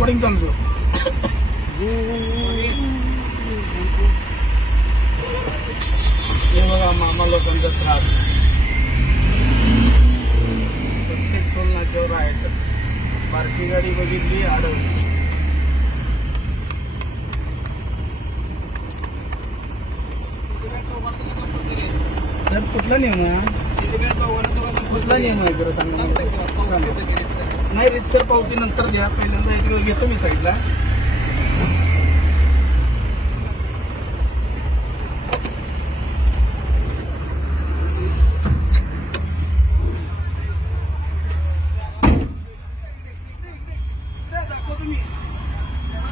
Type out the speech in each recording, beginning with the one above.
Recording चालू आहे. हे बघा मामा लोकांचा त्रास प्रत्येक टोल नाक्यावर आहे. बारकी गाडी बघितली अडवली. सर कुठला नियम आहे? कुठला नियम आहे जरा सांगा. नाही रितसर पावती नंतर द्या. पहिल्यांदा एक वेळ घेतो मी साईडला.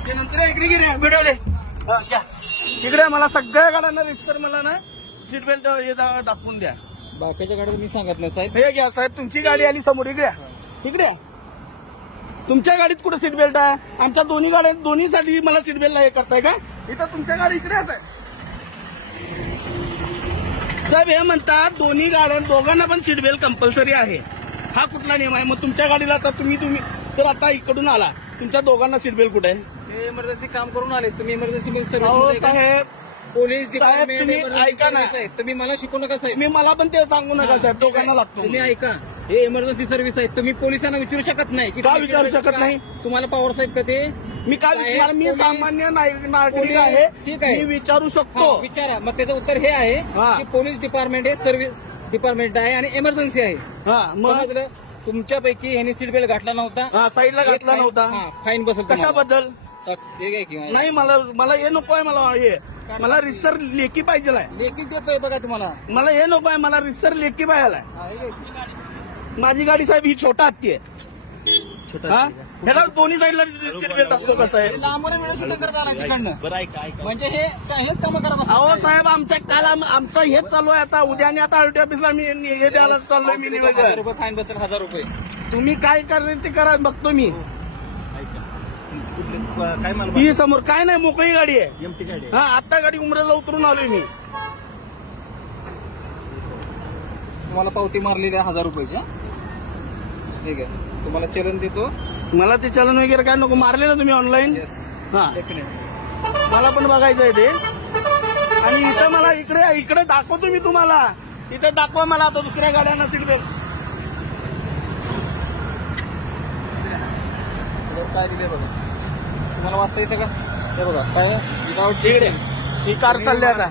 ते नंतर इकडे गिरे व्हिडिओ दे. इकडे मला सगळ्या गाड्यांना रितसर मला ना सीट बेल्ट दाखवून द्या. बाकीच्या गाड्या मी सांगत नाही साहेब. हे घ्या साहेब, तुमची गाडी आली समोर. इकडे तुमच्या गाडीत कुठे सीट बेल्ट आहे? आमच्या दोन्ही गाड्या दोन्हीसाठी मला सीट बेल्ट हे करताय का? इथं तुमच्या गाडी इकडेच आहे साहेब. हे म्हणतात दोन्ही गाड्या दोघांना पण सीट बेल्ट कंपल्सरी आहे. हा कुठला नियम आहे? मग तुमच्या गाडीला आता तुम्ही तर आता इकडून आला, तुमच्या दोघांना सीट बेल्ट कुठे आहे? इमर्जन्सी काम करून आले तुम्ही. इमर्जन्सी साहेब पोलीस साहेब तुम्ही ऐका ना. तुम्ही मला शिकू नका साहेब. तुम्ही मला पण ते सांगू नका साहेब. दोघांना लागतो. तुम्ही ऐका, हे इमर्जन्सी सर्व्हिस आहे. तुम्ही पोलिसांना विचारू शकत नाही की का विचारू शकत नाही? तुम्हाला पॉवर साहेब का ते? मी काय विचार? मी सामान्य नागरिक आहे. ठीक आहे, मी विचारू शकतो. विचारा. मग त्याचं उत्तर हे आहे की पोलीस डिपार्टमेंट हे सर्व्हिस डिपार्टमेंट आहे आणि इमर्जन्सी आहे. समजलं? तुमच्यापैकी ह्यांनी सीट बेल्ट घातला नव्हता, साईडला घातला नव्हता, फाईन बसेल. कशाबद्दल? नाही मला हे नको आहे. मला रितसर लेखी पाहिजे. लेखी देतोय बघा तुम्हाला. मला हे नको आहे. मला रितसर लेखी पाहिजे. माझी गाडी साहेब ही छोटा हत्ती आहे. ह्याला दोन्ही साईडला सीट बेल्ट असतो कसं आहे? लांबून व्हिडिओ शूट करता आला तिकडनं. म्हणजे हेच काम करा. अहो साहेब आमच्या काल आमचं हेच चालू आहे. आता उद्या आणि आता आरटी ऑफिसला मी हे द्यायला चाललोय. मी ₹1000 फाईन बसेल. ₹1000. तुम्ही काय करायचं ते करा. बघतो मी. ही समोर काय नाही, मोकळी गाडी आहे. आता गाडी उमरेला उतरून आलोय मी. तुम्हाला पावती मारलेली आहे ₹1000. ठीक आहे, तुम्हाला चलन देतो. मला ते चलन वगैरे काय नको. मारले ना तुम्ही ऑनलाईन? मला पण बघायचं आहे ते. आणि इथं मला इकडे दाखवतो मी तुम्हाला. इथं दाखवा मला आता दुसऱ्या गाड्यांना सीट बेल्ट काय दिले बघा. तुम्हाला वाचता येतं का? हे बघा काय इकडे ही कार चालली आता.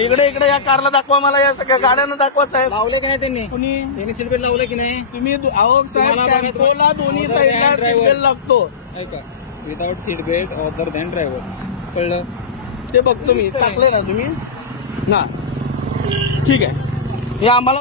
इकडे या कारला दाखवा मला. या सगळ्या गाड्यांना दाखवा साहेब. लावले की नाही त्यांनी? कुणी सीट बेल्ट लावले की नाही? तुम्ही अहो साहेब टेम्पोला दोन्ही साईडला सीट बेल्ट लागतो. ऐका, without seat belt other than driver. कळलं? ते बघतो मी. टाकले ना तुम्ही? ना ठीक आहे. हे आम्हाला